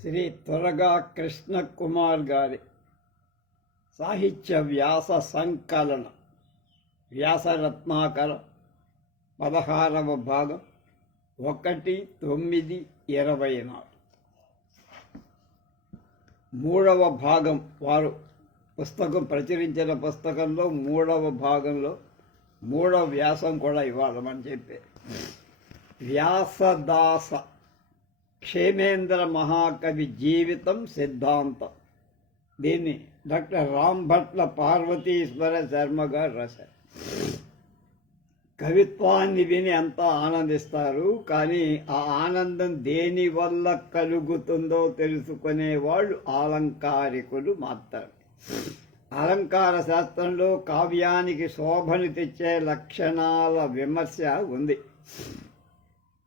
శ్రీ త్వరగా కృష్ణకుమార్ గారి సాహిత్య వ్యాస సంకలన వ్యాసరత్నాకర 16వ భాగం 1/9/24. 3వ భాగం వారు పుస్తకం ప్రచురించిన పుస్తకంలో 3వ భాగంలో 3వ వ్యాసం కూడా ఇవ్వాలని చెప్పి వ్యాసదాస క్షేమేంద్ర మహాకవి జీవితం సిద్ధాంతం. దీన్ని డాక్టర్ రాంభట్ల పార్వతీశ్వర శర్మ గారు రాశారు. కవిత్వాన్ని విని అంతా ఆనందిస్తారు, కానీ ఆ ఆనందం దేని వల్ల కలుగుతుందో తెలుసుకునేవాళ్ళు అలంకారికులు మాత్రమే. అలంకార శాస్త్రంలో కావ్యానికి శోభను తెచ్చే లక్షణాల విమర్శ ఉంది.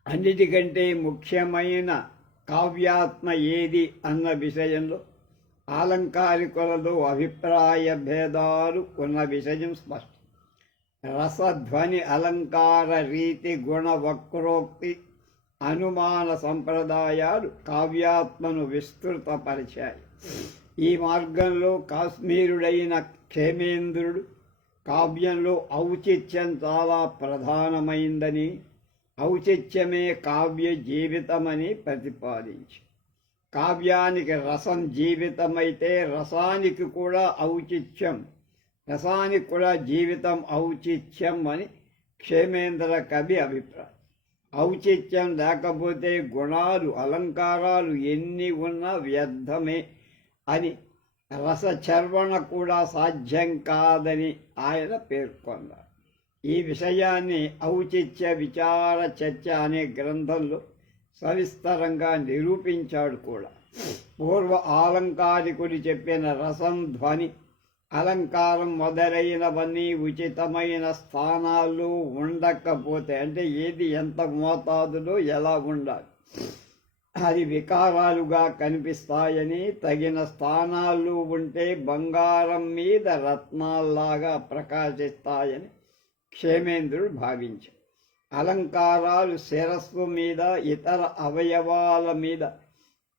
అన్నిటికంటే ముఖ్యమైన కావ్యాత్మ ఏది అన్న విషయంలో అలంకారికులలో అభిప్రాయ భేదాలు ఉన్న విషయం స్పష్టం. రసధ్వని అలంకార రీతి గుణ వక్రోక్తి అనుమాన సంప్రదాయాలు కావ్యాత్మను విస్తృతపరిచాయి. ఈ మార్గంలో కాశ్మీరుడైన క్షేమేంద్రుడు కావ్యంలో ఔచిత్యం చాలా ప్రధానమైందని, ఔచిత్యమే కావ్య జీవితమని ప్రతిపాదించి, కావ్యానికి రసం జీవితమైతే రసానికి కూడా ఔచిత్యం, రసానికి కూడా జీవితం ఔచిత్యం అని క్షేమేంద్ర కవి అభిప్రాయం. ఔచిత్యం లేకపోతే గుణాలు అలంకారాలు ఎన్ని ఉన్నా వ్యర్థమే అని, రసచర్వణ కూడా సాధ్యం కాదని ఆయన పేర్కొన్నారు. ఈ విషయాన్ని ఔచిత్య విచార చర్చ అనే గ్రంథంలో సవిస్తరంగా నిరూపించాడు కూడా. పూర్వ అలంకారికుడు చెప్పిన రసం, ధ్వని, అలంకారం మొదలైనవన్నీ ఉచితమైన స్థానాల్లో ఉండకపోతే, అంటే ఏది ఎంత మోతాదులో ఎలా ఉండాలి, అది వికారాలుగా కనిపిస్తాయని, తగిన స్థానాల్లో ఉంటే బంగారం మీద రత్నాల్లాగా ప్రకాశిస్తాయని క్షేమేంద్రుడు భావించాడు. అలంకారాలు శిరస్సు మీద, ఇతర అవయవాల మీద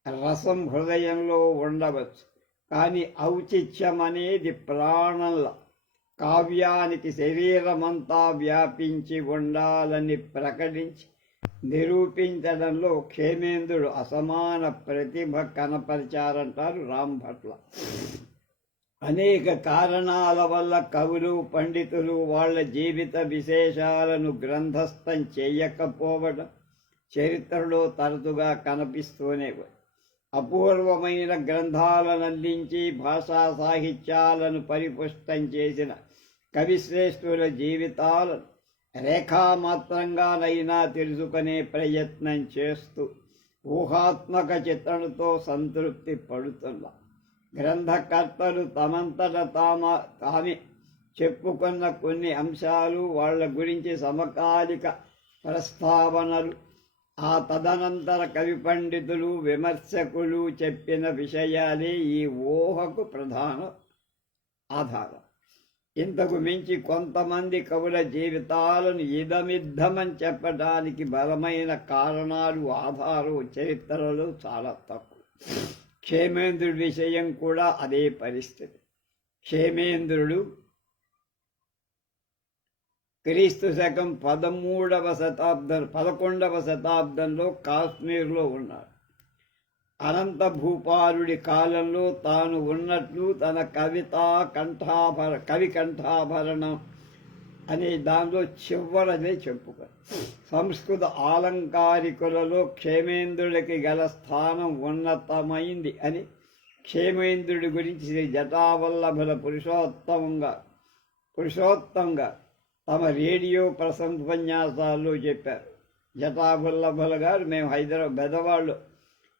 రసం హృదయంలో ఉండవచ్చు, కానీ ఔచిత్యం అనేది ప్రాణంలా కావ్యానికి శరీరమంతా వ్యాపించి ఉండాలని ప్రకటించి నిరూపించడంలో క్షేమేంద్రుడు అసమాన ప్రతిభ కనపరిచారంటారు రాంభట్ల. అనేక కారణాల వల్ల కవులు, పండితులు వాళ్ళ జీవిత విశేషాలను గ్రంథస్థం చేయకపోవడం చరిత్రలో తరచుగా కనిపిస్తూనే. అపూర్వమైన గ్రంథాలను అందించి భాషా సాహిత్యాలను పరిపుష్టం చేసిన కవిశ్రేష్ఠుల జీవితాలను రేఖామాత్రంగానైనా తెలుసుకునే ప్రయత్నం చేస్తూ ఊహాత్మక చిత్రణతో సంతృప్తి పడుతున్నారు. గ్రంథకర్తలు తమంతట తామే చెప్పుకున్న కొన్ని అంశాలు, వాళ్ళ గురించి సమకాలిక ప్రస్తావనలు, ఆ తదనంతర కవి పండితులు, విమర్శకులు చెప్పిన విషయాలే ఈ ఊహకు ప్రధాన ఆధారం. ఇంతకు మించి కొంతమంది కవుల జీవితాలను ఇదమిద్దమని చెప్పడానికి బలమైన కారణాలు, ఆధారం చరిత్రలో చాలా తక్కువ. క్షేమేంద్రుడి విషయం కూడా అదే పరిస్థితి. క్షేమేంద్రుడు క్రీస్తు శకం 11వ శతాబ్దంలో కాశ్మీర్లో ఉన్నాడు. అనంత భూపాలుడి కాలంలో తాను ఉన్నట్లు తన కవి కంఠాభరణం అనే దానిలో చివరనే చెప్పుకోరు. సంస్కృత ఆలంకారికులలో క్షేమేంద్రుడికి గల స్థానం ఉన్నతమైంది అని క్షేమేంద్రుడి గురించి శ్రీ జటావల్లభుల పురుషోత్తంగా తమ రేడియో ఉపన్యాసాల్లో చెప్పారు. జటావల్లభుల గారు మేము హైదరాబాద్ బెదవాళ్ళు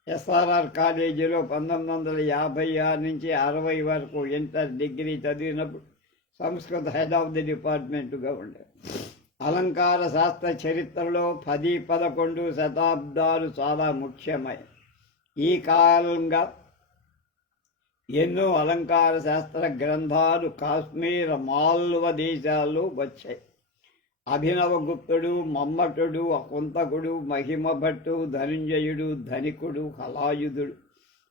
ఎస్ఆర్ఆర్ కాలేజీలో 1956 నుంచి 60 వరకు ఇంటర్ డిగ్రీ చదివినప్పుడు సంస్కృత హెడ్ ఆఫ్ ది డిపార్ట్మెంట్గా ఉండేది. అలంకార శాస్త్ర చరిత్రలో 10-11 శతాబ్దాలు చాలా ముఖ్యమైన. ఈ కాలంగా ఎన్నో అలంకార శాస్త్ర గ్రంథాలు కాశ్మీర్, మాల్వ దేశాల్లో వచ్చాయి. అభినవగుప్తుడు, మమ్మటుడు, అకుంతకుడు, మహిమభట్టు, ధనుంజయుడు, ధనికుడు, హలాయుధుడు,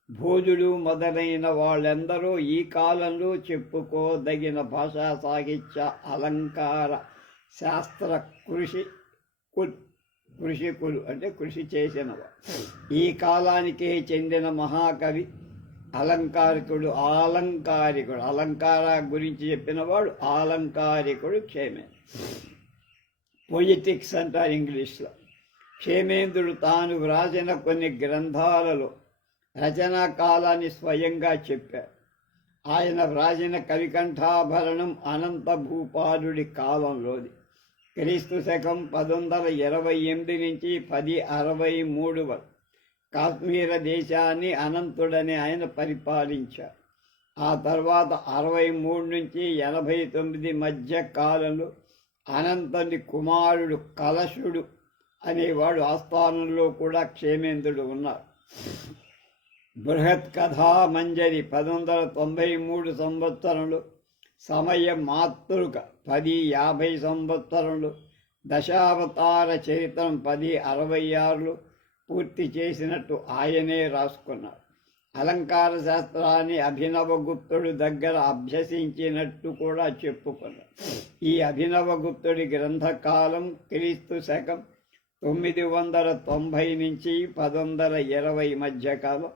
భోజుడు మొదలైన వాళ్ళందరూ ఈ కాలంలో చెప్పుకోదగిన భాషా సాహిత్య అలంకార శాస్త్ర కృషికులు అంటే కృషి చేసినవారు. ఈ కాలానికే చెందిన మహాకవి అలంకారికుడు. అలంకార గురించి చెప్పినవాడు ఆలంకారికుడు క్షేమేంద్రుడు. పొయిటిక్స్ అంటారు ఇంగ్లీష్లో. క్షేమేంద్రుడు తాను వ్రాసిన కొన్ని గ్రంథాలలో రచనా కాలాన్ని స్వయంగా చెప్పారు. ఆయన వ్రాసిన కవికంఠాభరణం అనంత భూపాలుడి కాలంలోది. క్రీస్తు శకం 1128 నుంచి 1063 వరకు కాశ్మీర దేశాన్ని అనంతుడని ఆయన పరిపాలించారు. ఆ తర్వాత 63 నుంచి 89 మధ్య కాలంలో అనంతుని కుమారుడు కలశుడు అనేవాడు ఆస్థానంలో కూడా క్షేమేంద్రుడు ఉన్నారు. బృహత్ కథా మంజరి 1193 సంవత్సరంలో, సమయ మాతృక 1050 సంవత్సరంలో, దశావతార చరిత్రం 1066లో పూర్తి చేసినట్టు ఆయనే రాసుకున్నారు. అలంకార శాస్త్రాన్ని అభినవగుప్తుడి దగ్గర అభ్యసించినట్టు కూడా చెప్పుకున్నారు. ఈ అభినవగుప్తుడి గ్రంథకాలం క్రీస్తు శకం 990 నుంచి 1120 మధ్యకాలం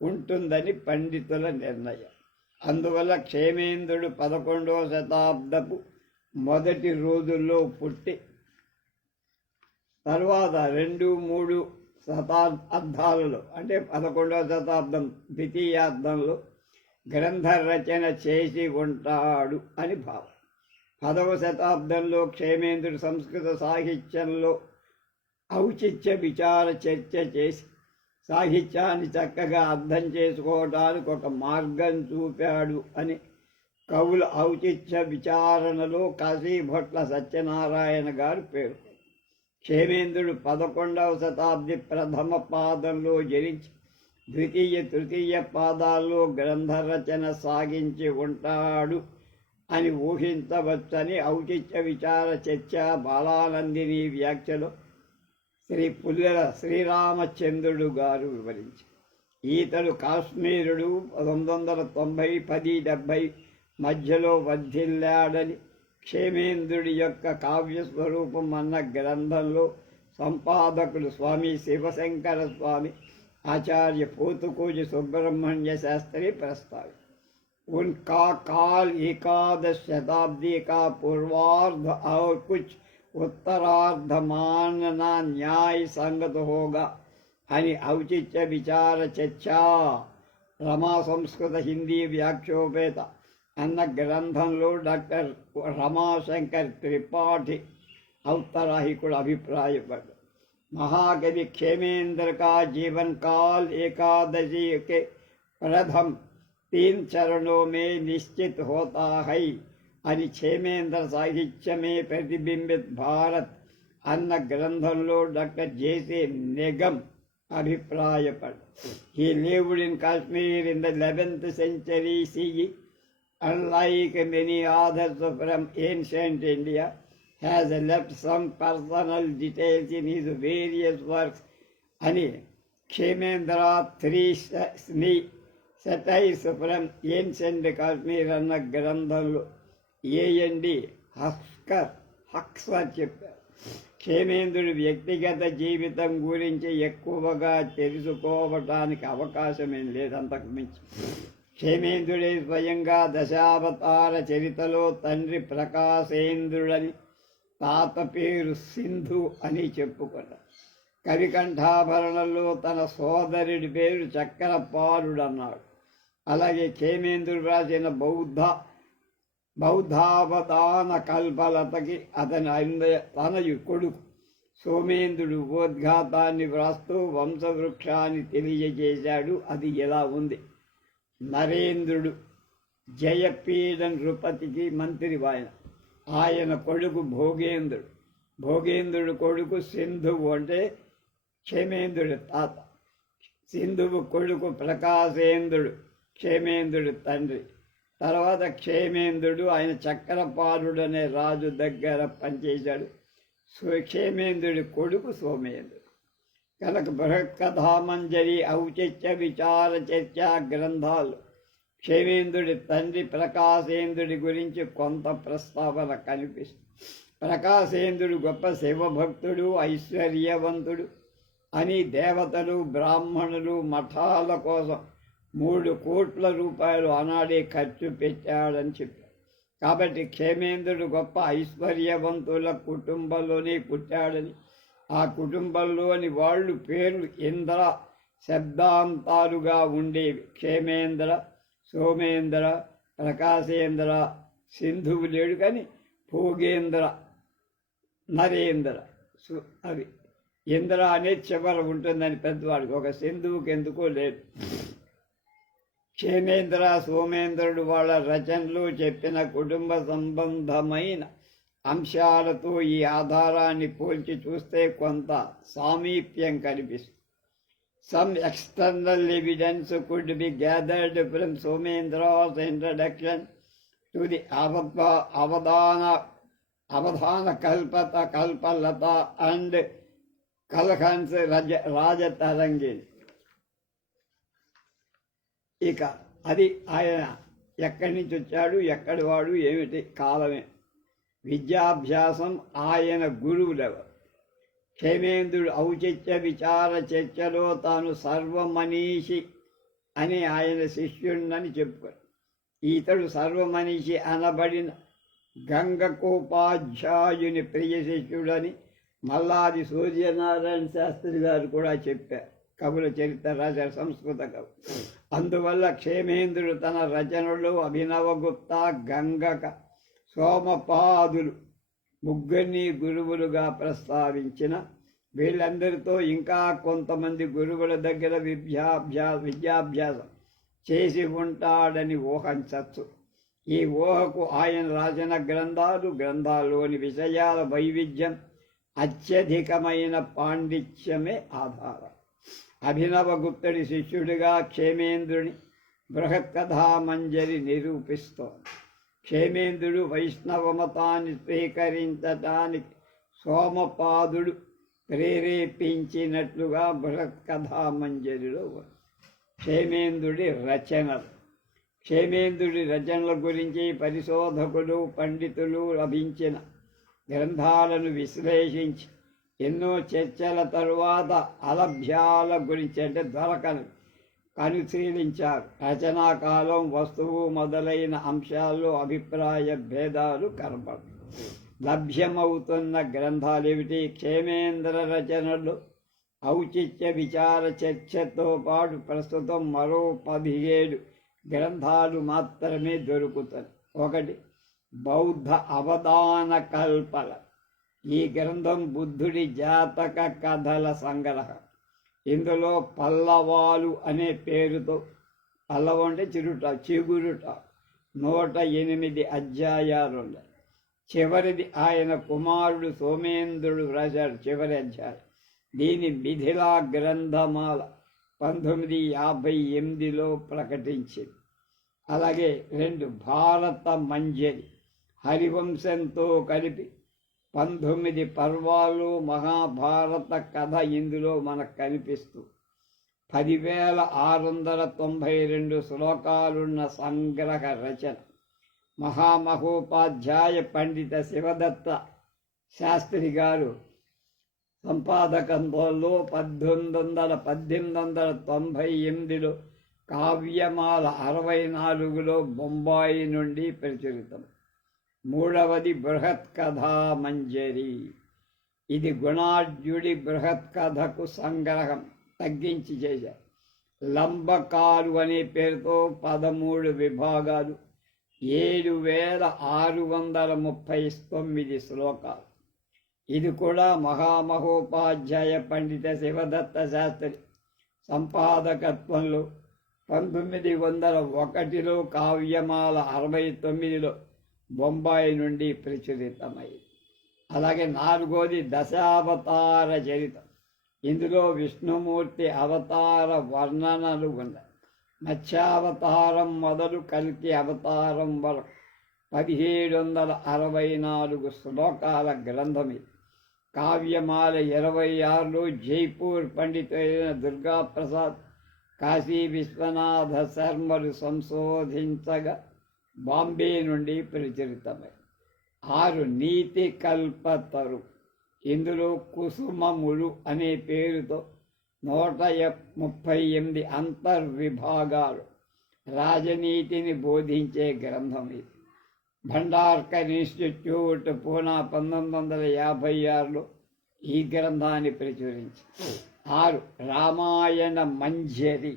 ఉంటుందని పండితుల నిర్ణయం. అందువల్ల క్షేమేంద్రుడు 11వ శతాబ్దపు మొదటి రోజుల్లో పుట్టి తర్వాత 2-3 శతాబ్దాలలో అంటే 11వ శతాబ్దం ద్వితీయార్థంలో గ్రంథ రచన చేసి ఉంటాడు అని భావం. 10వ శతాబ్దంలో క్షేమేంద్రుడు సంస్కృత సాహిత్యంలో ఔచిత్య విచార చర్చ చేసి సాహిత్యాన్ని చక్కగా అర్థం చేసుకోవడానికి ఒక మార్గం చూపాడు అని కవుల ఔచిత్య విచారణలో కాశీభొట్ల సత్యనారాయణ గారు పేర్కొన్నారు. క్షేమేంద్రుడు 11వ శతాబ్ది ప్రథమ పాదంలో జరించి ద్వితీయ తృతీయ పాదాల్లో గ్రంథ రచన సాగించి ఉంటాడు అని ఊహించవచ్చని ఔచిత్య విచార చర్చ బాలానందిని వ్యాఖ్యలో శ్రీ పుల్లెల శ్రీరామచంద్రుడు గారు వివరించారు. ఈతడు కాశ్మీరుడు 1990-1070 మధ్యలో వర్ధిల్లాడని క్షేమేంద్రుడి యొక్క కావ్యస్వరూపం అన్న గ్రంథంలో సంపాదకులు స్వామి శివశంకర స్వామి, ఆచార్య పోతుకూజి సుబ్రహ్మణ్య శాస్త్రి ప్రస్తావి. उनका काल 11 शताब्दी का पूर्वार्ध और कुछ उत्तरार्ध मानना न्याय संगत होगा అని ఔచిత్య విచార చర్చ రమా సంస్కృత హిందీ వ్యాఖ్యోపేత అన్న గ్రంథంలో డాక్టర్ రమాశంకర్ త్రిపాఠి ఔత్తరాహికుడు అభిప్రాయపడ్డారు. महाकवि क्षेमेंद्र का जीवन काल एकादशी के प्रथम 3 चरणों में निश्चित होता है అని क्षेमेंद्र साहित्य में प्रतिबिंबित भारत అన్న గ్రంథంలో డాక్టర్ జేసీ నిగమ్ అభిప్రాయపడ్డారు. He lived in Kashmir in the 11th century CE. Unlike many authors from ancient India, has left some personal details in his various works అని Kshemendra 3 satires from ancient Kashmir అన్న గ్రంథంలో ఏఎండి హక్సర్ చెప్పారు. క్షేమేంద్రుడి వ్యక్తిగత జీవితం గురించి ఎక్కువగా తెలుసుకోవటానికి అవకాశమేం లేదు. అంతకు మించి క్షేమేంద్రుడే స్వయంగా దశావతార చరితలో తండ్రి ప్రకాశేంద్రుడని, తాత పేరు సింధు అని చెప్పుకున్నాడు. కవికంఠాభరణంలో తన సోదరుడి పేరు చక్రపాలుడన్నాడు. అలాగే క్షేమేంద్రుడు రాసిన బౌద్ధావధాన కల్పలతకి అతని తనయు కొడుకు సోమేంద్రుడు ఉద్ఘాతాన్ని వ్రాస్తూ వంశవృక్షాన్ని తెలియజేశాడు. అది ఎలా ఉంది: నరేంద్రుడు జయపీడ నృపతికి మంత్రి ఆయన కొడుకు భోగేంద్రుడు కొడుకు సింధువు అంటే క్షేమేంద్రుడి తాత. సింధువు కొడుకు ప్రకాశేంద్రుడు క్షేమేంద్రుడి తండ్రి. తర్వాత క్షేమేంద్రుడు ఆయన చక్రపాలుడు అనే రాజు దగ్గర పనిచేశాడు. క్షేమేంద్రుడి కొడుకు సోమేంద్రుడు. కనుక బృహత్కథామంజరి, ఔచిత్య విచార చర్చా గ్రంథాలు క్షేమేంద్రుడి తండ్రి ప్రకాశేంద్రుడి గురించి కొంత ప్రస్తావన కనిపిస్తుంది. ప్రకాశేంద్రుడు గొప్ప శివభక్తుడు, ఐశ్వర్యవంతుడు అని దేవతలు, బ్రాహ్మణులు, మఠాల కోసం 3 కోట్ల రూపాయలు ఆనాడే ఖర్చు పెట్టాడని చెప్పారు. కాబట్టి క్షేమేంద్రుడు గొప్ప ఐశ్వర్యవంతుల కుటుంబంలోనే పుట్టాడని, ఆ కుటుంబంలోని వాళ్ళు పేర్లు ఇంద్ర శబ్దాంతాలుగా ఉండేవి. క్షేమేంద్ర, సోమేంద్ర, ప్రకాశేంద్ర, సింధువు లేడు కానీ భోగేంద్ర, నరేంద్ర, అవి ఇంద్ర అనేది చివర ఉంటుందని పెద్దవాడికి, ఒక సింధువుకి ఎందుకో లేదు. క్షేమేంద్ర, సోమేంద్రుడు వాళ్ళ రచనలు చెప్పిన కుటుంబ సంబంధమైన అంశాలతో ఈ ఆధారాన్ని పోల్చి చూస్తే కొంత సామీప్యం కనిపిస్తుంది. Some external evidence could be gathered from Somendra's introduction to the Avadhana Kalpalata and Kalhan's Rajatarangin. ఇక అది ఆయన ఎక్కడి నుంచి వచ్చాడు, ఎక్కడి వాడు, ఏమిటి కాలమే. విద్యాభ్యాసం ఆయన గురువులెవరు. క్షేమేంద్రుడు ఔచిత్య విచార చర్చలో తాను సర్వమనీషి అని ఆయన శిష్యుడినని చెప్పుకోడు. ఇతడు సర్వమనీషి అనబడిన గంగకోపాధ్యాయుని ప్రియ శిష్యుడని మల్లాది సూర్యనారాయణ శాస్త్రి గారు కూడా చెప్పారు. కవుల చరిత్ర రాశారు, సంస్కృత కవి. అందువల్ల క్షేమేంద్రుడు తన రచనలో అభినవగుప్త, గంగక, సోమపాదులు ముగ్గురిని గురువులుగా ప్రస్తావించిన వీళ్ళందరితో ఇంకా కొంతమంది గురువుల దగ్గర విద్యాభ్యాసం చేసి ఉంటాడని ఊహించచ్చు. ఈ ఊహకు ఆయన రాసిన గ్రంథాల్లోని విషయాల వైవిధ్యం, అత్యధికమైన పాండిత్యమే ఆధారం. అభినవగుప్తుడి శిష్యుడిగా క్షేమేంద్రుని బృహత్కథామంజరి నిరూపిస్తోంది. క్షేమేంద్రుడు వైష్ణవ మతాన్ని స్వీకరించటానికి సోమపాదుడు ప్రేరేపించినట్లుగా బృహత్కథామంజరిలో క్షేమేంద్రుడి రచనలు. క్షేమేంద్రుడి రచనల గురించి పరిశోధకులు, పండితులు లభించిన గ్రంథాలను విశ్లేషించి ఎన్నో చర్చల తరువాత అలభ్యాల గురించి అంటే దొరకని పరిశీలించారు. రచనాకాలం, వస్తువు మొదలైన అంశాల్లో అభిప్రాయ భేదాలు కనపడతాయి. లభ్యమవుతున్న గ్రంథాలు ఏమిటి? క్షేమేంద్ర రచనలు ఔచిత్య విచార చర్చతో పాటు ప్రస్తుతం మరో 17 గ్రంథాలు మాత్రమే దొరుకుతాయి. 1 బౌద్ధ అవధాన కల్పల. ఈ గ్రంథం బుద్ధుడి జాతక కథల సంగ్రహం. ఇందులో పల్లవాలు అనే పేరుతో, పల్లవం అంటే చిగురుట 108 అధ్యాయాలు ఉన్నాయి. చివరిది ఆయన కుమారుడు సోమేంద్రుడు రాశాడు చివరి అధ్యాయం. దీని మిథిలా గ్రంథమాల 1958లో ప్రకటించింది. అలాగే 2 భారత మంజరి హరివంశంతో కలిపి 19 పర్వాలు మహాభారత కథ ఇందులో మనకు కనిపిస్తూ 10,692 శ్లోకాలున్న సంగ్రహ రచన. మహామహోపాధ్యాయ పండిత శివదత్త శాస్త్రి గారు సంపాదకంలో 1898లో, కావ్యమాల 64లో బొంబాయి నుండి ప్రచురితం. 3వది బృహత్కథామంజరి. ఇది గుణాఢ్యుడి బృహత్కథకు సంగ్రహం తగ్గించి చేశారు. లంబకాలు అనే పేరుతో 13 విభాగాలు, 7,639 శ్లోకాలు. ఇది కూడా మహామహోపాధ్యాయ పండిత శివదత్త శాస్త్రి సంపాదకత్వంలో 1901లో, కావ్యమాల 69లో బొంబాయి నుండి ప్రచురితమైంది. అలాగే 4వది దశావతార చరితం. ఇందులో విష్ణుమూర్తి అవతార వర్ణనలు ఉన్నాయి. మత్స్యావతారం మొదలు కల్కి అవతారం వరకు 1764 శ్లోకాల గ్రంథం ఇది. కావ్యమాల 26లో జైపూర్ పండితులైన దుర్గాప్రసాద్, కాశీ విశ్వనాథ శర్మలు సంశోధించగా బాంబే నుండి ప్రచురితమై. 6 నీతి కల్పతరు. ఇందులో కుసుమములు అనే పేరుతో 138 అంతర్విభాగాలు రాజనీతిని బోధించే గ్రంథం ఇది. భండార్కర్ ఇన్స్టిట్యూట్ పూనా 1956లో ఈ గ్రంథాన్ని ప్రచురించి. 6 రామాయణ మంజరి.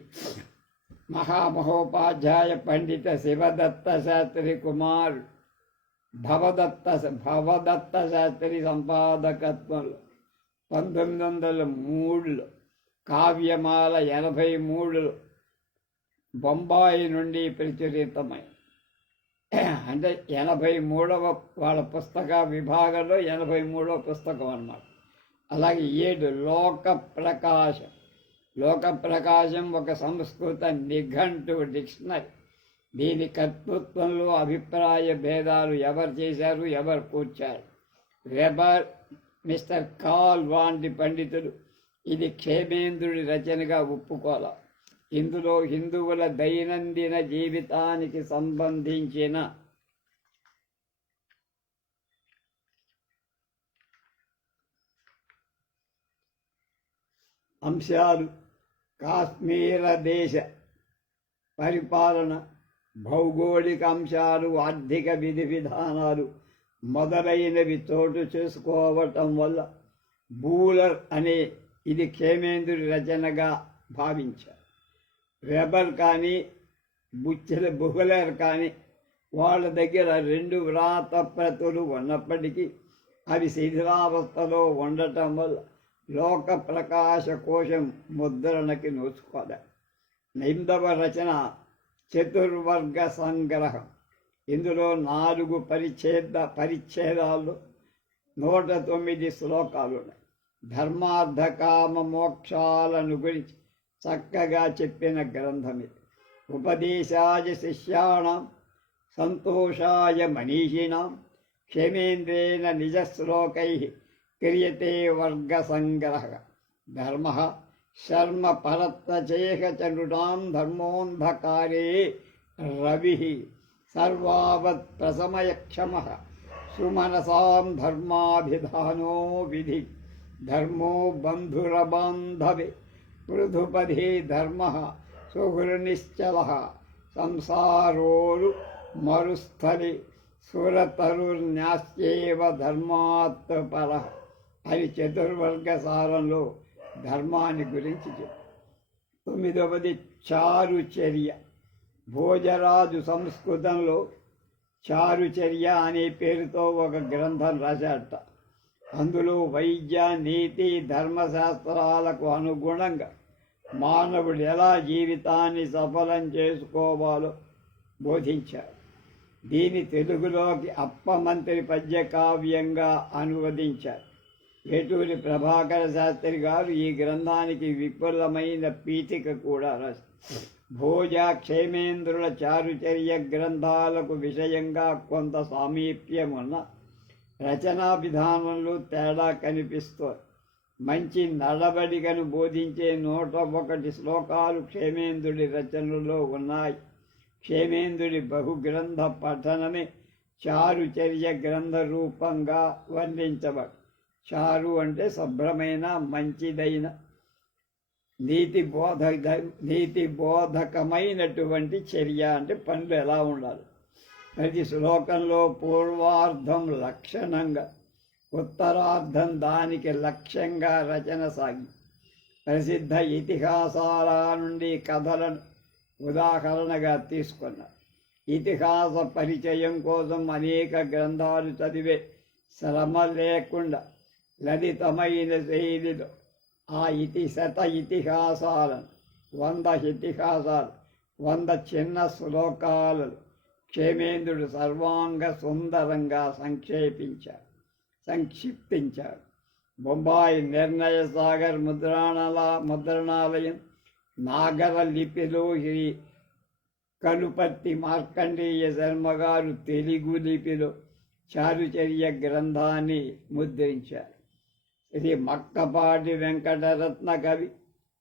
మహామహోపాధ్యాయ పండిత శివదత్త శాస్త్రి కుమారుడు భవదత్త శాస్త్రి సంపాదకత్వంలో 1903లో, కావ్యమాల 83లో బొంబాయి నుండి ప్రచురితమై. అంటే 83వ వాళ్ళ పుస్తక విభాగంలో 83వ పుస్తకం అన్నమాట. అలాగే 7 లోకప్రకాశం ఒక సంస్కృత నిఘంటు డిక్షనరీ. దీని కర్తృత్వంలో అభిప్రాయ భేదాలు ఎవరు చేశారు, ఎవరు కూర్చారు. వెబర్, మిస్టర్ కాల్ వాంటి పండితులు ఇది క్షేమేంద్రుడి రచనగా ఒప్పుకోవాలి. ఇందులో హిందువుల దైనందిన జీవితానికి సంబంధించిన అంశాలు, కాశ్మీర దేశ పరిపాలన, భౌగోళిక అంశాలు, ఆర్థిక విధి విధానాలు మొదలైనవి చోటు చేసుకోవటం వల్ల బూలర్ అనే ఇది క్షేమేంద్రుడి రచనగా భావించారు. వెబర్ కానీ బుహ్లర్ కానీ వాళ్ళ దగ్గర 2 వ్రాత ప్రతులు ఉన్నప్పటికీ అవి శిథిలావస్థలో ఉండటం వల్ల లోక ప్రకాశ కోశం ముద్రణకి నోచుకోలే. 8వ రచన చతుర్వర్గ సంగ్రహం. ఇందులో 4 పరిచ్ఛేదాలు 109 శ్లోకాలు ఉన్నాయి. ధర్మార్థ కామ మోక్షాలను గురించి చక్కగా చెప్పిన గ్రంథం ఇది. ఉపదేశాయ శిష్యాణం సంతోషాయ మనీషిణాం క్షేమేంద్రేణ నిజశ్లోకై క్రియతే వర్గ సంగ్రహ. ధర్మ శర్మ పరత్వచేహ చనుటాం ధర్మోంధకారే రవి సర్వావత్ ప్రసమయక్షమ సుమనసాం ధర్మాభిధానో విధి ధర్మో బంధురబాంధవే పృథుపధే ధర్మ సుహృనిశ్చల సంసారోరు మరుస్థలి సురతరుర్న్యాస్యేవ ధర్మాత్పర అని చతుర్వర్గ సారంలో ధర్మాన్ని గురించి చెప్పు. 9వది చారుచర్య. భోజరాజు సంస్కృతంలో చారుచర్య అనే పేరుతో ఒక గ్రంథం రాశాట. అందులో వైద్య, నీతి, ధర్మశాస్త్రాలకు అనుగుణంగా మానవుడు ఎలా జీవితాన్ని సఫలం చేసుకోవాలో బోధించారు. దీని తెలుగులోకి అప్పమంత్రి పద్య కావ్యంగా అనువదించారు. వేటూరి ప్రభాకర శాస్త్రి గారు ఈ గ్రంథానికి విపులమైన పీఠిక కూడా రాశారు. భోజ, క్షేమేంద్రుల చారుచర్య గ్రంథాలకు విషయంగా కొంత సామీప్యం ఉన్న రచనా విధానంలో తేడా కనిపిస్తోంది. మంచి నడవడికను బోధించే 101 శ్లోకాలు క్షేమేంద్రుడి రచనలో ఉన్నాయి. క్షేమేంద్రుడి బహుగ్రంథ పఠనమే చారుచర్య గ్రంథ రూపంగా వర్ణించబడు. చారు అంటే శుభ్రమైన, మంచిదైన, నీతి బోధకమైనటువంటి చర్య అంటే పనులు ఎలా ఉండాలి. ప్రతి శ్లోకంలో పూర్వార్ధం లక్షణంగా, ఉత్తరార్ధం దానికి లక్ష్యంగా రచన సాగి ప్రసిద్ధ ఇతిహాసాల నుండి కథలను ఉదాహరణగా తీసుకున్నారు. ఇతిహాస పరిచయం కోసం అనేక గ్రంథాలు చదివే శ్రమ లేకుండా లలితమైన శైలిలో ఆ ఇతిహాసాలను 100 ఇతిహాసాలు 100 చిన్న శ్లోకాలను క్షేమేంద్రుడు సర్వాంగ సుందరంగా సంక్షిప్తించాడు. బొంబాయి నిర్ణయ సాగర్ ముద్రణాలయం నాగర లిపిలో శ్రీ కనుపర్తి మార్కండేయ శర్మ గారు తెలుగు లిపిలో చారుచర్య గ్రంథాన్ని ముద్రించారు. శ్రీ మక్కపాటి వెంకటరత్న కవి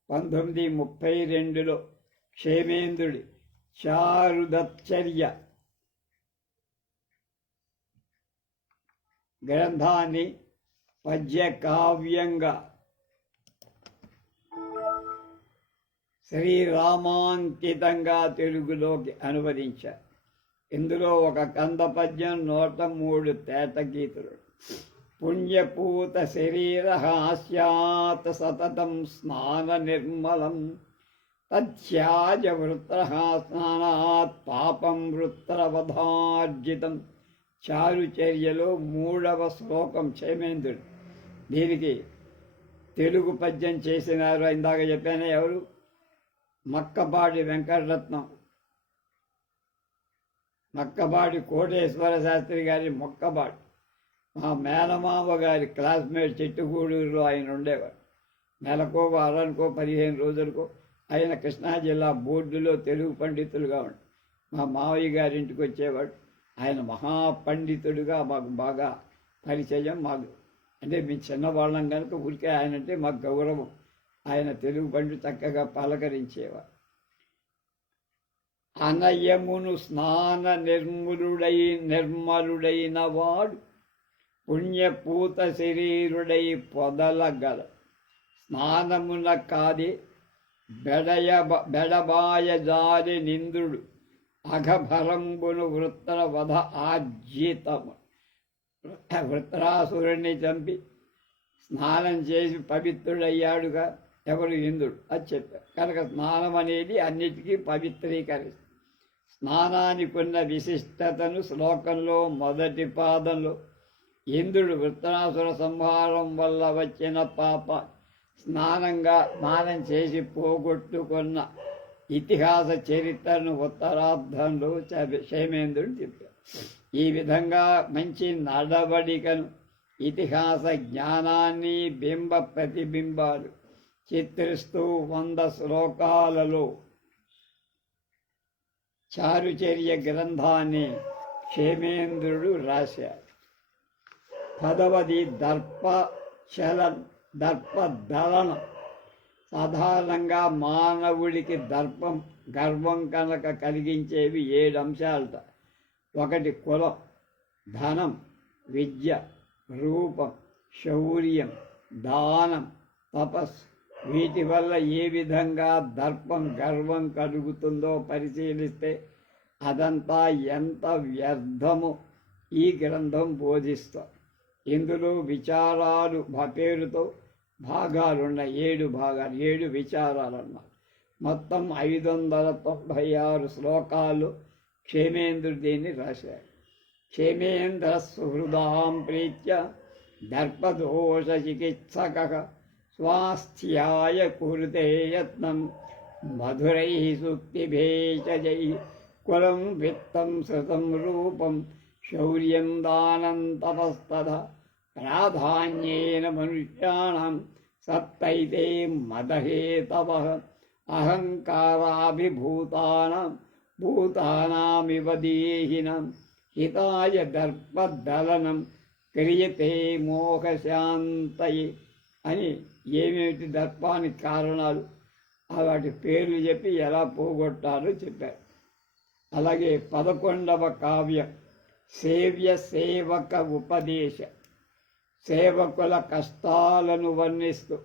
1932లో క్షేమేంద్రుడి చారుదచ్చర్య గ్రంథాన్ని పద్య కావ్యంగా శ్రీరామాంకితంగా తెలుగులోకి అనువదించారు. ఇందులో ఒక కంద పద్యం, 103 తేటగీతులు. పుణ్యపూత శరీర హాస్యాత్ సతతం స్నాన నిర్మలం తత్యాజ వృత్ర స్నానాత్ పాపం వృత్రవధార్జితం. చారుచర్యలో 3వ శ్లోకం క్షేమేంద్రుడు. దీనికి తెలుగు పద్యం చేసినారు ఇందాక చెప్పాను ఎవరు? మక్కపాటి వెంకటరత్నం. మక్కపాటి కోటేశ్వర శాస్త్రి గారి మొక్కపాటి మా మేనమామ గారి క్లాస్మేట్ చిట్టుగూడూరులో ఆయన ఉండేవాడు. నెలకో వారానికో 15 రోజులకో ఆయన కృష్ణా జిల్లా బోర్డులో తెలుగు పండితులుగా ఉండి మా మావయ్య గారింటికి వచ్చేవాడు. ఆయన మహాపండితుడిగా మాకు బాగా పరిచయం. మాకు అంటే మేము చిన్నవాళ్ళం కనుక ఊరికే ఆయన అంటే మాకు గౌరవం. ఆయన తెలుగు పండితుడు చక్కగా పలకరించేవాడు. అనయమును స్నాన నిర్మలుడైన వాడు పుణ్యపూత శరీరుడై పొదలగల స్నానమున కాది బెడబాయజారి నింద్రుడు అఘభరంబును వృత్రవధ ఆర్జితము. వృత్రాసురుణ్ణి చంపి స్నానం చేసి పవిత్రుడయ్యాడుగా ఎవరు? ఇంద్రుడు. అది చెప్పారు కనుక స్నానం అనేది అన్నిటికీ పవిత్రీకరిస్తుంది. స్నానానికి ఉన్న విశిష్టతను శ్లోకంలో మొదటి పాదంలో ఇంద్రుడు వృత్రాసుర సంహారం వల్ల వచ్చిన పాప స్నానం చేసి పోగొట్టుకున్న ఇతిహాస చరిత్రను ఉత్తరార్ధంలో క్షేమేంద్రుడు చెప్పారు. ఈ విధంగా మంచి నడవడికను, ఇతిహాస జ్ఞానాన్ని, బింబ ప్రతిబింబాలు చిత్రిస్తూ 100 శ్లోకాలలో చారుచర్య గ్రంథాన్ని క్షేమేంద్రుడు రాశారు. 10వది దర్పదలనం. సాధారణంగా మానవుడికి గర్వం కనుక కలిగించేవి 7 అంశాలట. 1 కులం, ధనం, విద్య, రూపం, శౌర్యం, దానం, తపస్సు. వీటి వల్ల ఏ విధంగా గర్వం కలుగుతుందో పరిశీలిస్తే అదంతా ఎంత వ్యర్థమో ఈ గ్రంథం బోధిస్తారు. ఇందులో విచారాలు పేరుతో భాగాలున్నాయి. 7 భాగాలు, 7 విచారాలు అన్నారు. మొత్తం 596 శ్లోకాలు క్షేమేంద్రుడు దీన్ని రాశారు. క్షేమేంద్ర సుహృదాం ప్రీత్య దర్పదోష చికిత్సక స్వాస్థ్యాయ కురుతే యత్నం మధురై సూక్తిభేషజై కులం విత్తం శృతం రూపం శౌర్యం దానం తపస్తథ ప్రాధాన్యేన మనుష్యాణం సత్తైతే మదహేతవః అహంకారాభిభూతానాం భూతానామివ దేహినాం హితాయ దర్పదలనం క్రియతే మోహశాంతయే అని ఏమేమిటి దర్పానికి కారణాలు, వాటి పేర్లు చెప్పి ఎలా పోగొట్టాలో చెప్పారు. అలాగే 11వ కావ్యం సేవ్య సేవక ఉపదేశ. సేవకుల కష్టాలను వర్ణిస్తూ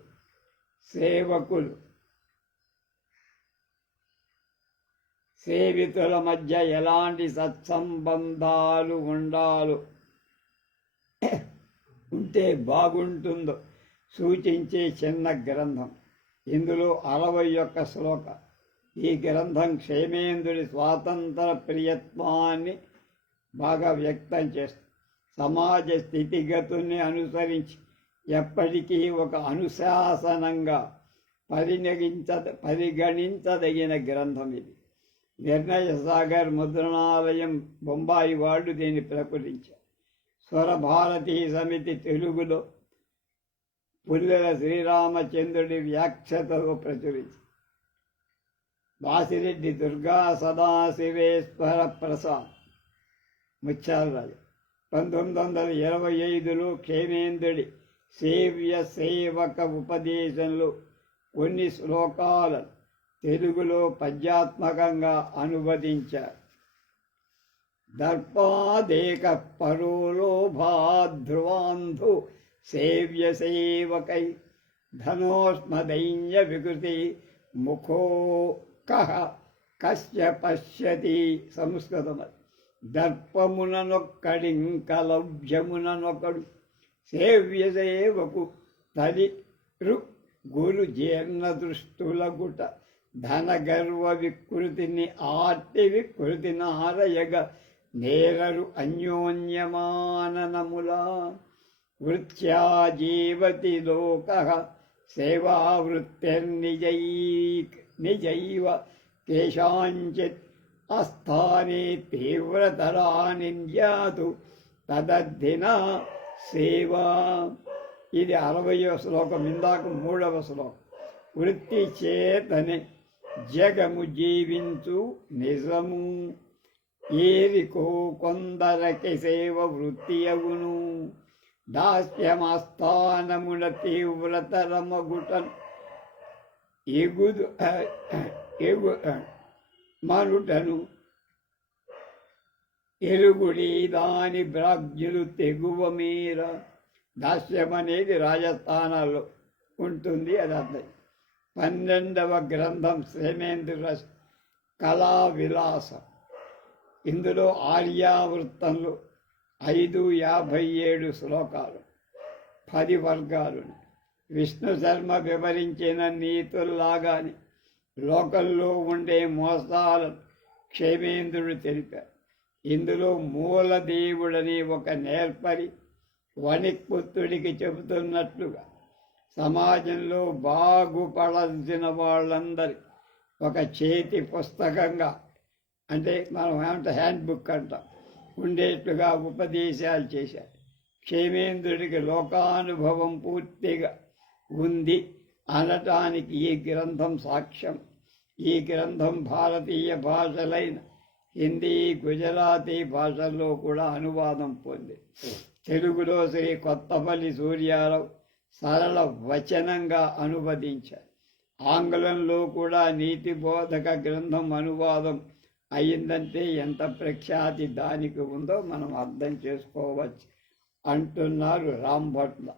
సేవకులు సేవితుల మధ్య ఎలాంటి సత్సంబంధాలు ఉంటే బాగుంటుందో సూచించే చిన్న గ్రంథం. ఇందులో 61 శ్లోకం. ఈ గ్రంథం క్షేమేంద్రుడి స్వాతంత్ర ప్రియత్వాన్ని బాగా వ్యక్తం చేస్తుంది. సమాజ స్థితిగతుల్ని అనుసరించి ఎప్పటికీ ఒక అనుశాసనంగా పరిగణించదగిన గ్రంథం ఇది. నిర్ణయ సాగర్ ముద్రణాలయం బొంబాయి వాళ్ళు దీన్ని ప్రకటించారు. స్వరభారతీ సమితి తెలుగులో పుల్లెల శ్రీరామచంద్రుడి వ్యాఖ్యతో ప్రచురించి వాసిరెడ్డి దుర్గా సదాశివేశ్వర ప్రసాద్ ముత్యాలరాజు 1925లో క్షేమేంద్రుడి సేవ్య సేవక ఉపదేశంలో కొన్ని శ్లోకాలను తెలుగులో పద్యాత్మకంగా అనువదించారు. దర్పాదేక పరోలోభాధ్రువాంధు సేవ్య సేవకై ధనోస్మదైన్య వికృతి ముఖో కహ కస్య పశ్యతి. సంస్కృతం. దర్పముననొక్కడింకలభ్యముననొకడు సేవ్య సేవకు తలిరు గురు జీర్ణ దృష్టులగుట ధనగర్వ వికృతిని ఆర్తి వికృతి నారయగ నేరరు అన్యోన్యమాననములా. వృత్యా జీవతి లోక సేవావృత్తిర్నిజైవ కేషాంచిత్ అస్థానే తీవ్రతరాని జ్ఞాతు తదద్ధినా సేవా. ఇది 60వ శ్లోకం. ఇందాక 3వ శ్లోకం. వృత్తి చేతనే జగము జీవించు నిజము, ఏరికో కొందరకి సేవ వృత్తి అగును. దాస్యమాస్థానమున తీవ్రతరమగుటన్ మనుటను ఎరుగుడి దాని బ్రాజ్ఞులు తెగువ మీర. దాస్యం అనేది రాజస్థానాల్లో ఉంటుంది. అది అర్థం. 12వ గ్రంథం శ్రేమేంద్ర కళా విలాసం. ఇందులో ఆర్యావృత్తంలో 557 శ్లోకాలు, 10 వర్గాలు. విష్ణు శర్మ వివరించిన నీతుల్లాగానే లోకల్లో ఉండే మోసాలను క్షేమేంద్రుడు తెలిపారు. ఇందులో మూలదేవుడని ఒక నేర్పరి వణిక్పుత్రుడికి చెబుతున్నట్లుగా సమాజంలో బాగుపడాల్సిన వాళ్ళందరి ఒక చేతి పుస్తకంగా, అంటే మనం ఏమంటే హ్యాండ్ బుక్ అంటాం, ఉండేట్లుగా ఉపదేశాలు చేశారు. క్షేమేంద్రుడికి లోకానుభవం పూర్తిగా ఉంది అనటానికి ఈ గ్రంథం సాక్ష్యం. ఈ గ్రంథం భారతీయ భాషలైన హిందీ, గుజరాతీ భాషల్లో కూడా అనువాదం పొంది తెలుగులో శ్రీ కొత్తపల్లి సూర్యారావు సరళ వచనంగా అనువదించారు. ఆంగ్లంలో కూడా నీతి బోధక గ్రంథం అనువాదం అయిందంటే ఎంత ప్రఖ్యాతి దానికి ఉందో మనం అర్థం చేసుకోవచ్చు అంటున్నారు రాంభట్ల.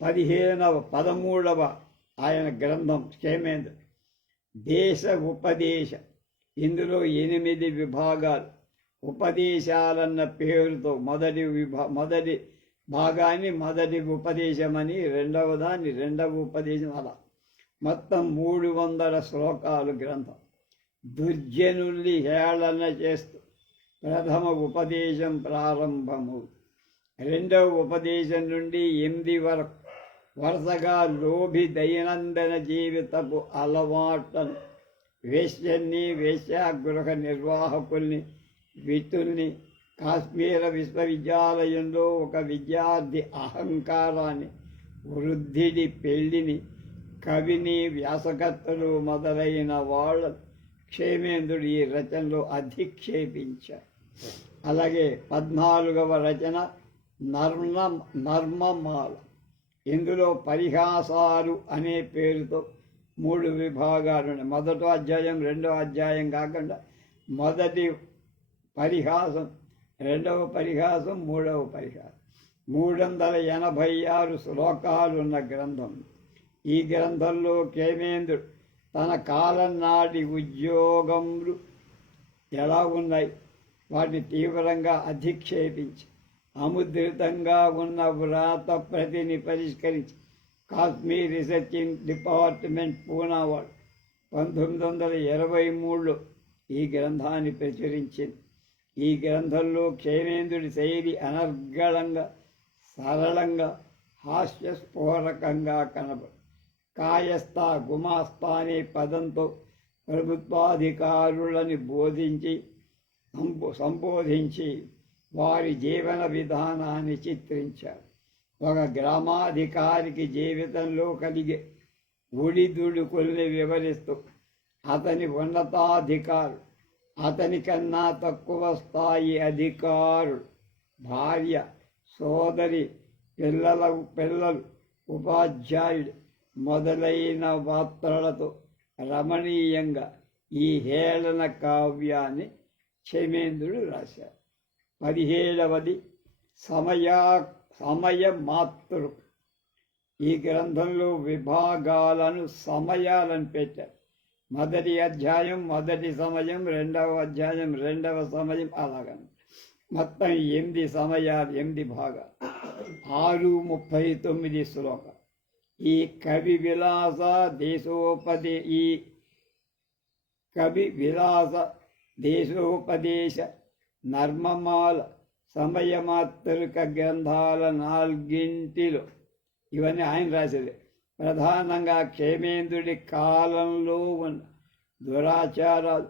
13వ ఆయన గ్రంథం క్షేమేంద్ర దేశ ఉపదేశం. ఇందులో 8 విభాగాలు. ఉపదేశాలన్న పేరుతో మొదటి భాగాన్ని మొదటి ఉపదేశమని, రెండవ దాన్ని రెండవ ఉపదేశం, అలా మొత్తం 300 శ్లోకాలు గ్రంథం. దుర్జనుల్ని హేళన చేస్తూ ప్రథమ ఉపదేశం ప్రారంభము. రెండవ ఉపదేశం నుండి 8 వరకు వరుసగా లోభి దైనందిన జీవితపు అలవాట్లను, వేశ్యన్ని, వేశ్యాగృహ నిర్వాహకుల్ని, వితుల్ని, కాశ్మీర విశ్వవిద్యాలయంలో ఒక విద్యార్థి అహంకారాన్ని, వృద్ధిని, పెళ్లిని, కవిని, వ్యాసకర్తలు మొదలైన వాళ్ళ క్షేమేంద్రుడు ఈ రచనలో అధిక్షేపించారు. అలాగే 14వ రచన నర్మమాల. ఇందులో పరిహాసాలు అనే పేరుతో 3 విభాగాలు ఉన్నాయి. మొదటి అధ్యాయం, రెండవ అధ్యాయం కాకుండా మొదటి పరిహాసం, రెండవ పరిహాసం, మూడవ పరిహాసం. 386 శ్లోకాలున్న గ్రంథం. ఈ గ్రంథంలో క్షేమేంద్రుడు తన కాలం నాటి ఉద్యోగములు ఎలా ఉన్నాయి వాటిని తీవ్రంగా అధిక్షేపించి అముద్రితంగా ఉన్న వ్రాత ప్రతిని పరిష్కరించి కాశ్మీర్ రీసెర్చ్ డిపార్ట్మెంట్ పూనా వాళ్ళు 1923లో ఈ గ్రంథాన్ని ప్రచురించింది. ఈ గ్రంథంలో క్షేమేంద్రుడి శైలి అనర్గళంగా, సరళంగా, హాస్యస్ఫోరకంగా కనబడు. కాయస్థ, గుమాస్తా అనే పదంతో ప్రభుత్వాధికారులని సంబోధించి వారి జీవన విధానాన్ని చిత్రించారు. ఒక గ్రామాధికారికి జీవితంలో కలిగే ఒడిదుడుకుల్ని వివరిస్తూ అతని ఉన్నతాధికారులు, అతని కన్నా తక్కువ స్థాయి అధికారులు, భార్య, సోదరి, పిల్లలు, ఉపాధ్యాయుడు మొదలైన పాత్రలతో రమణీయంగా ఈ హేళన కావ్యాన్ని క్షేమేంద్రుడు రాశారు. 17వది సమయమాతృ. ఈ గ్రంథంలో విభాగాలను సమయాలను పెట్టారు. మొదటి అధ్యాయం మొదటి సమయం, రెండవ అధ్యాయం రెండవ సమయం, అలాగని మొత్తం 8 సమయాలు, 8 భాగాలు, 639 శ్లోకాలు. ఈ కవి విలాస దేశోపదేశ నర్మమాల సమయమాత్రిక గ్రంథాల 4 ఇవన్నీ ఆయన రాసేది. ప్రధానంగా క్షేమేంద్రుడి కాలంలో ఉన్న దురాచారాలు,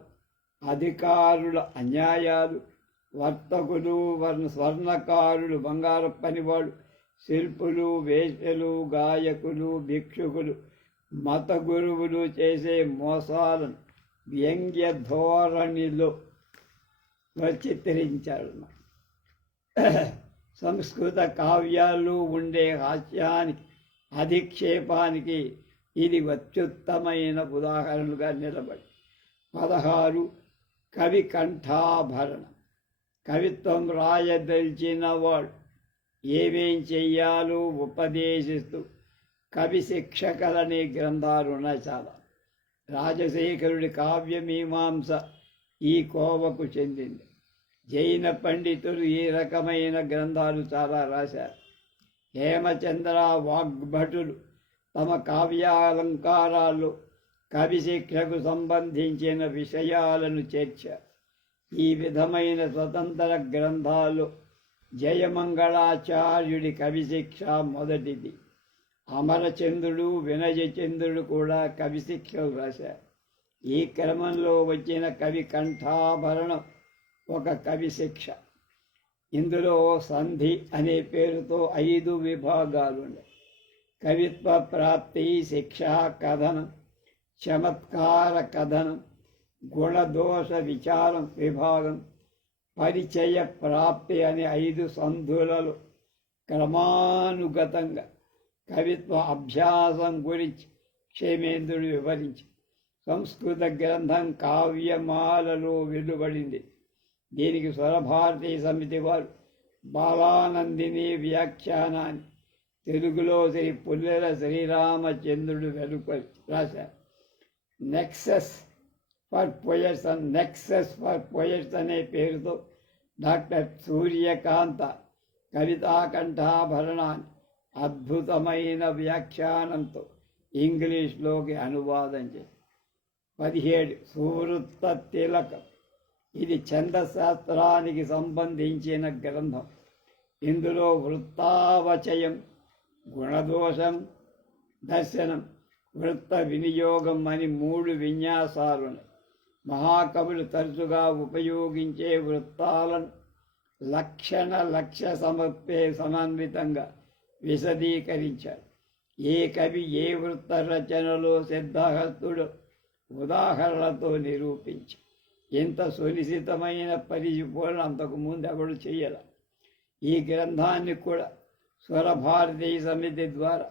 అధికారుల అన్యాయాలు, వర్తకులు, స్వర్ణకారులు, బంగారు పనివాడు, శిల్పులు, వేశ్యలు, గాయకులు, భిక్షుకులు, మత గురువులు చేసే మోసాలను వ్యంగ్య ధోరణిలో చిత్రించాడు. సంస్కృత కావ్యాల్లో ఉండే హాస్యానికి, అధిక్షేపానికి ఇది అత్యుత్తమైన ఉదాహరణలుగా నిలబడి. 16 కవి కంఠాభరణం. కవిత్వం రాయదలిచిన వాడు ఏమేం చెయ్యాలో ఉపదేశిస్తూ కవి శిక్షకలనే గ్రంథాలు ఉన్నాయి చాలా. రాజశేఖరుడి కావ్యమీమాంస ఈ కోవకు చెందింది. జైన పండితులు ఈ రకమైన గ్రంథాలు చాలా రాశారు. హేమచంద్ర వాగ్భటులు తమ కావ్యాలంకారాల్లో కవి శిక్షకు సంబంధించిన విషయాలను చేర్చారు. ఈ విధమైన స్వతంత్ర గ్రంథాలు జయమంగళాచార్యుడి కవిశిక్ష మొదటిది. అమరచంద్రుడు, వినయచంద్రుడు కూడా కవిశిక్షలు రాశారు. ఈ క్రమంలో వచ్చిన కవి కంఠాభరణం ఒక కవిశిక్ష. ఇందులో సంధి అనే పేరుతో 5 విభాగాలున్నాయి. కవిత్వ ప్రాప్తి, శిక్షా కథనం, చమత్కార కథనం, గుణదోష విచారం విభాగం, పరిచయ ప్రాప్తి అనే 5 సంధులలో క్రమానుగతంగా కవిత్వ అభ్యాసం గురించి క్షేమేంద్రుడు వివరించి సంస్కృత గ్రంథం కావ్యమాలలో వెలువడింది. దీనికి స్వరభారతీ సమితి వారు బాలానందిని వ్యాఖ్యానాన్ని తెలుగులో శ్రీ పుల్లెల శ్రీరామచంద్రుడు వెలుపలి రాశారు. నెక్సస్ ఫర్ పోయట్స్ అనే పేరుతో డాక్టర్ సూర్యకాంత కవితాకంఠాభరణాన్ని అద్భుతమైన వ్యాఖ్యానంతో ఇంగ్లీష్లోకి అనువాదం చేశారు. 17 సువృత్త తిలకం. ఇది ఛందశాస్త్రానికి సంబంధించిన గ్రంథం. ఇందులో వృత్తావచయం, గుణదోషం, దర్శనం, వృత్త వినియోగం అని 3 విన్యాసాలున్నాయి. మహాకవులు తరచుగా ఉపయోగించే వృత్తాలను లక్ష్య సమన్వితంగా విశదీకరించారు. ఏ కవి ఏ వృత్త రచనలో సిద్ధహస్తుడు ఉదాహరణతో నిరూపించి ఇంత సునిశ్చితమైన పరిశీలన అంతకుముందు ఎవడు చేయాల. ఈ గ్రంథాన్ని కూడా స్వరభారతీ సమితి ద్వారా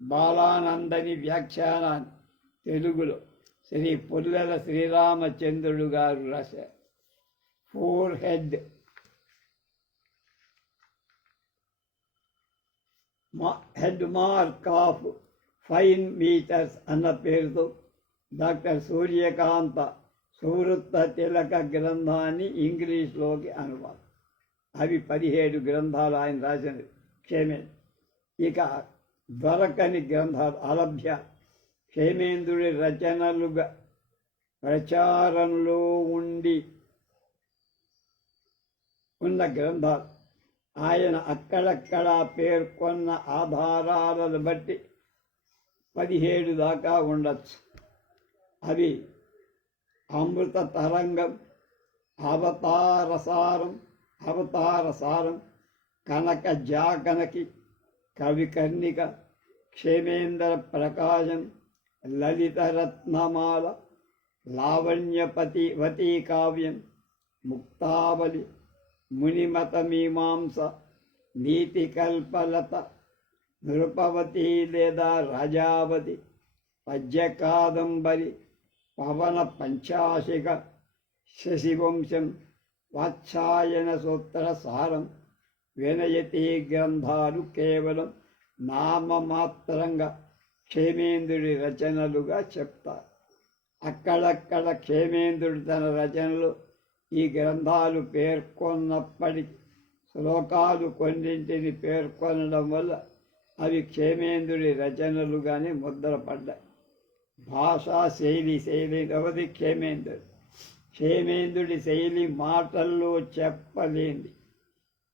బాలానందని వ్యాఖ్యానాన్ని తెలుగులో శ్రీ పుల్లెల శ్రీరామచంద్రుడు గారు రాశారు. 4 హెడ్ మార్క్ ఆఫ్ 5 మీటర్స్ అన్న పేరుతో డాక్టర్ సూర్యకాంత సువృత్త తిలక గ్రంథాన్ని ఇంగ్లీష్లోకి అనువాదం. అవి 17 గ్రంథాలు ఆయన రాసినవి. ఇక దొరకని గ్రంథాలు అలభ్య క్షేమేంద్రుడి రచనలుగా ప్రచారంలో ఉన్న గ్రంథాలు. ఆయన అక్కడక్కడ పేర్కొన్న ఆధారాలను బట్టి 17 దాకా ఉండొచ్చు. అవి అమృత తరంగం, అవతారసారం, కనక జాకనకి, కవికర్ణిక, క్షేమేంద్ర ప్రకాశం, లలితరత్నమాల, లావణ్యవతీ కావ్యం, ముక్తావళి, మునిమత మీమాంస నీతి కల్పలత నృపవతి లేదా రాజావతి పద్య కాదంబరి పవన పంచాశిక శశివంశం వాత్సాయన సూత్ర సారం వినయతి గ్రంథాలు కేవలం నామమాత్రంగా క్షేమేంద్రుడి రచనలుగా చెప్తారు. అక్కడక్కడ క్షేమేంద్రుడు తన రచనలు ఈ గ్రంథాలు పేర్కొన్నప్పటికీ శ్లోకాలు కొన్నింటిని పేర్కొనడం వల్ల అవి క్షేమేంద్రుడి రచనలుగానే ముద్రపడ్డాయి. భాషా శైలి క్షేమేంద్రుడు. క్షేమేంద్రుడి శైలి మాటల్లో చెప్పలేంది.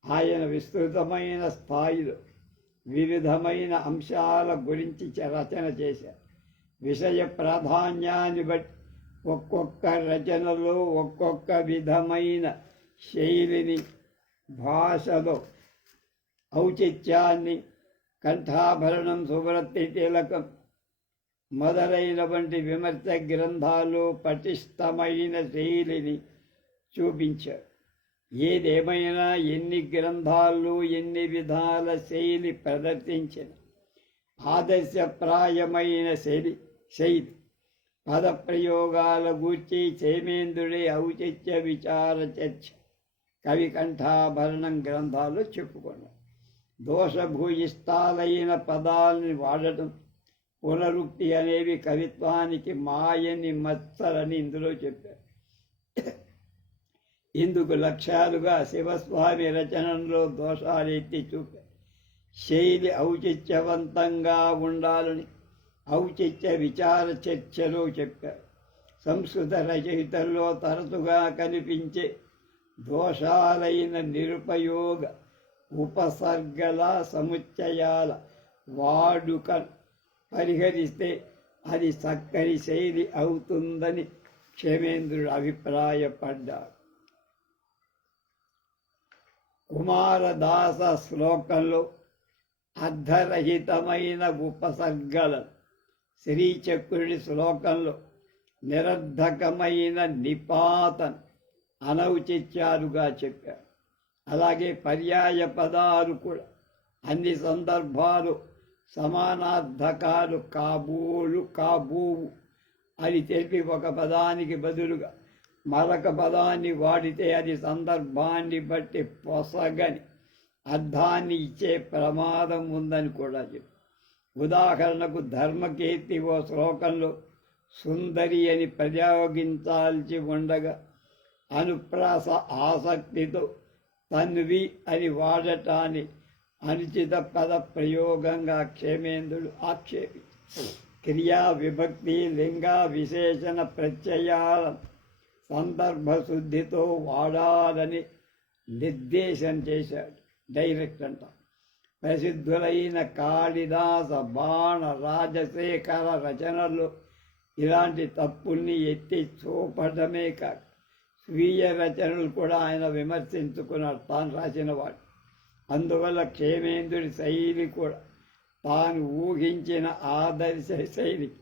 ఆయన విస్తృతమైన స్థాయిలో వివిధమైన అంశాల గురించి రచన చేశారు. విషయ ప్రాధాన్యాన్ని బట్టి ఒక్కొక్క రచనలో ఒక్కొక్క విధమైన శైలిని, భాషలో ఔచిత్యాన్ని, కంఠాభరణం, సువ్రతి తిలకం మొదలైన వంటి విమర్శ గ్రంథాలు పటిష్టమైన శైలిని చూపించారు. ఏదేమైనా ఎన్ని గ్రంథాలు ఎన్ని విధాల శైలి ప్రదర్శించిన ఆదర్శప్రాయమైన శైలి పదప్రయోగాల గూర్చి క్షేమేంద్రుడి ఔచిత్య విచార చర్చ కవి కంఠాభరణం గ్రంథాలు చెప్పుకున్నాం. దోషభూయిష్టాలైన పదాలని వాడటం, పునరుక్తి అనేవి కవిత్వానికి మాయని మత్సరని ఇందులో చెప్పారు. ఇందుకు లక్ష్యాలుగా శివస్వామి రచనలో దోషాలు ఎత్తి చూపారు. శైలి ఔచిత్యవంతంగా ఉండాలని ఔచిత్య విచార చర్చలో చెప్పారు. సంస్కృత రచయితల్లో తరచుగా కనిపించే దోషాలైన నిరుపయోగ ఉపసర్గల సముచ్చయాల వాడుక పరిహరిస్తే అది చక్కని శైలి అవుతుందని క్షేమేంద్రుడు అభిప్రాయపడ్డారు. కుమారదాస శ్లోకంలో అర్ధరహితమైన ఉపసర్గలను, శ్రీచక్రుడి శ్లోకంలో నిరర్ధకమైన నిపాతన అనౌచిత్యాలుగా చెప్పారు. అలాగే పర్యాయ పదాలు కూడా అన్ని సందర్భాలు సమానార్థకాలు కాబోలు కాబోవు అని తెలిపి ఒక పదానికి బదులుగా మరొక పదాన్ని వాడితే అది సందర్భాన్ని బట్టి పొసగని అర్థాన్ని ఇచ్చే ప్రమాదం ఉందని కూడా చెప్పి, ఉదాహరణకు ధర్మకీర్తి ఓ శ్లోకంలో సుందరి అని ప్రయోగించాల్సి ఉండగా అనుప్రాస ఆసక్తితో తన్వి అని వాడటాన్ని అనుచిత పద ప్రయోగంగా క్షేమేంద్రుడు ఆక్షేపి క్రియా విభక్తి లింగ విశేషణ ప్రత్యయాల సందర్భశుద్ధితో వాడాలని నిర్దేశం చేశాడు. డైరెక్ట్ అంట. ప్రసిద్ధులైన కాళిదాస, బాణ, రాజశేఖర రచనల్లో ఇలాంటి తప్పుల్ని ఎత్తి చూపడమే కాక స్వీయ రచనలు కూడా ఆయన విమర్శించుకున్నాడు, తాను రాసినవాడు. అందువల్ల క్షేమేంద్రుడి శైలి కూడా తాను ఊహించిన ఆదర్శ శైలికి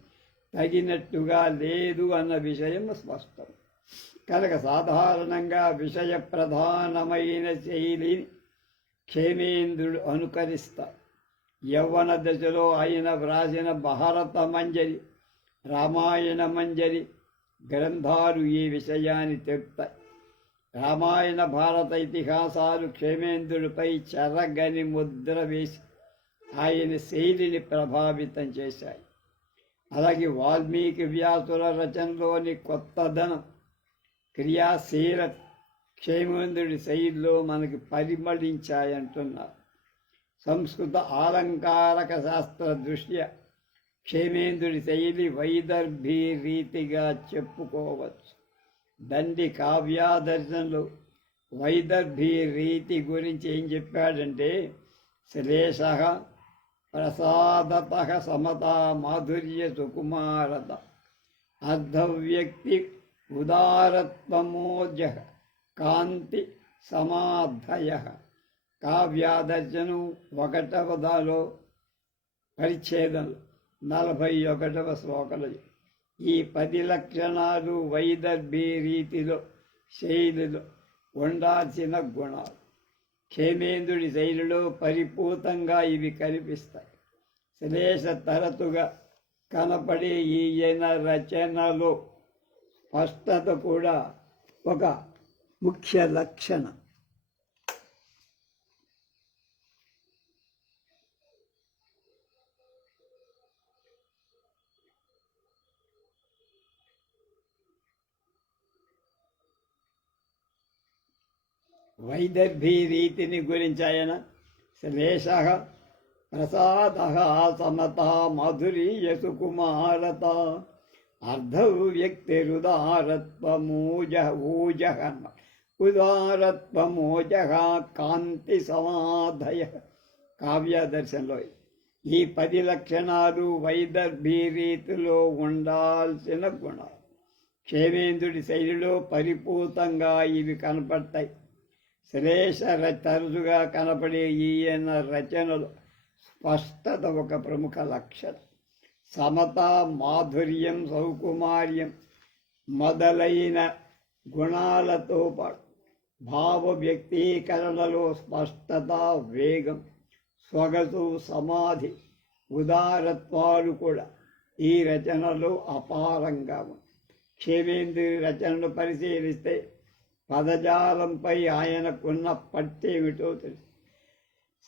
తగినట్టుగా లేదు అన్న విషయం స్పష్టం. కనుక సాధారణంగా విషయ ప్రధానమైన శైలిని క్షేమేంద్రుడు అనుకరిస్తాడు. యవ్వన దశలో ఆయన వ్రాసిన భారత మంజరి, రామాయణ మంజరి గ్రంథాలు ఈ విషయాన్ని తెలుపుతాయి. రామాయణ భారత ఇతిహాసాలు క్షేమేంద్రుడిపై చెరగని ముద్ర వేసి ఆయన శైలిని ప్రభావితం చేశాయి. అలాగే వాల్మీకి వ్యాసుల రచనలోని కొత్తదనం, క్రియాశీల క్షేమేంద్రుడి శైలిలో మనకి పరిమళించాయంటున్నారు. సంస్కృత ఆలంకారక శాస్త్ర దృష్ట్యా క్షేమేంద్రుడి శైలి వైదర్భీ రీతిగా చెప్పుకోవచ్చు. దండి కావ్యాదర్శనలో వైదర్భీ రీతి గురించి ఏం చెప్పాడంటే, శ్లేష ప్రసాదత సమతా మాధుర్య సుకుమారత అర్ధవ్యక్తి ఉదారత్వమోజ కాంతి సమాధయ. కావ్యాదర్శనం 1వ పరిచ్ఛేదంలో 41వ శ్లోకంలో ఈ 10 లక్షణాలు వైదర్భీ రీతిలో శైలిలో ఉండాల్సిన గుణాలు. క్షేమేంద్రుడి శైలిలో పరిపూతంగా ఇవి కనిపిస్తాయి. శ్లేష తరచుగా కనపడే ఈయన రచనలో స్పష్టత కూడా ఒక ముఖ్య లక్షణం. వైదర్భీ రీతిని గురించి ఆయన శ్లేష ప్రసాద సమత మాధుర్య సుకుమారత అర్ధవ్యక్తిరుదారత్వమోజ ఉదారత్వమోజ కాంతి సమాధయ. కావ్యదర్శనంలో ఈ 10 లక్షణాలు వైదర్భీ రీతిలో ఉండాల్సిన గుణాలు. క్షేమేంద్రుడి శైలిలో పరిపూతంగా ఇవి కనపడతాయి. శ్లేష తరచుగా కనపడే ఈయన రచనలు స్పష్టత ఒక ప్రముఖ లక్షణం. సమత, మాధుర్యం, సౌకుమార్యం మొదలైన గుణాలతో పాటు భావ వ్యక్తీకరణలో స్పష్టత, వేగం, సొగసు, సమాధి, ఉదారత్వాలు కూడా ఈ రచనలో అపారంగా ఉన్నాయి. క్షేమేంద్రుడి రచనను పరిశీలిస్తే పదజాలంపై ఆయనకున్న పట్టేమిటో తెలుసు.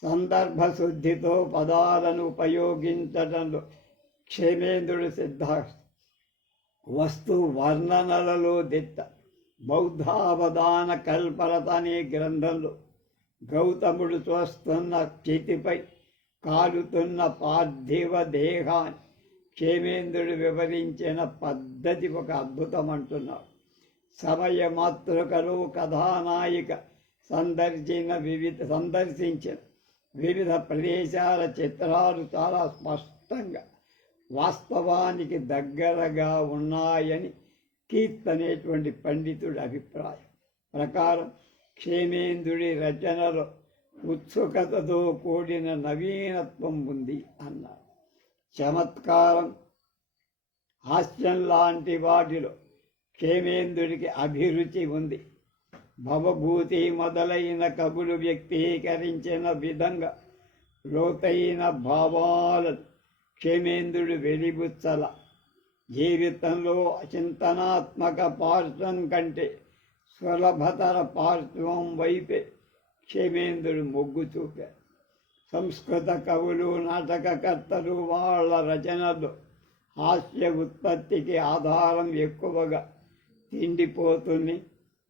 సందర్భ శుద్ధితో పదాలను ఉపయోగించడంలో క్షేమేంద్రుడు సిద్ధాంత. వస్తు వర్ణనలలో దిట్ట. బౌద్ధావధాన కల్పరత అనే గ్రంథంలో గౌతముడు చూస్తున్న స్థితిపై కాలుతున్న పార్థివ దేహాన్ని క్షేమేంద్రుడు వివరించిన పద్ధతి ఒక అద్భుతం అంటున్నాడు. సమయమాతృకలో కథానాయిక సందర్శించిన వివిధ ప్రదేశాల చిత్రాలు చాలా స్పష్టంగా వాస్తవానికి దగ్గరగా ఉన్నాయని కీర్త్ అనేటువంటి పండితుడి అభిప్రాయం ప్రకారం క్షేమేంద్రుడి రచనలో ఉత్సుకతతో కూడిన నవీనత్వం ఉంది అన్నారు. చమత్కారం, హాస్యం లాంటి వాటిలో క్షేమేంద్రుడికి అభిరుచి ఉంది. భవభూతి మొదలైన కవులు వ్యక్తీకరించిన విధంగా లోతైన భావాలను క్షేమేంద్రుడు వెలిబుచ్చల. జీవితంలో చింతనాత్మక పార్శ్వం కంటే సులభతర పార్శ్వం వైపే క్షేమేంద్రుడు మొగ్గు చూపారు. సంస్కృత కవులు, నాటకకర్తలు వాళ్ళ రచనలు హాస్య ఉత్పత్తికి ఆధారం ఎక్కువగా తిండిపోతుని,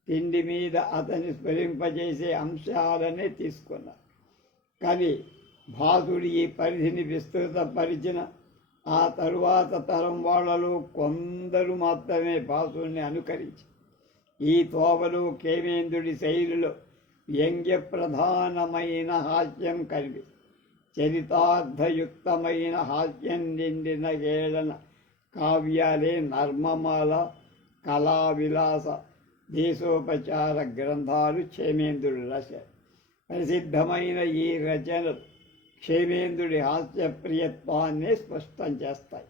తిండి మీద అతన్ని స్మరింపజేసే అంశాలనే తీసుకున్నారు. కానీ భాసుడు ఈ పరిధిని విస్తృతపరిచిన ఆ తరువాత తరం వాళ్లలో కొందరు మాత్రమే భాసుడిని అనుకరించి ఈ తోవలో క్షేమేంద్రుడి శైలిలో వ్యంగ్య ప్రధానమైన హాస్యం కలిగి చరితార్థయుక్తమైన హాస్యం నిండిన ఏళన కావ్యాలే నర్మమాల, కళావిలాస, దేశోపచార గ్రంథాలు క్షేమేంద్రుడి రచన. ప్రసిద్ధమైన ఈ రచనలు క్షేమేంద్రుడి హాస్యప్రియత్వాన్నే స్పష్టం చేస్తాయి.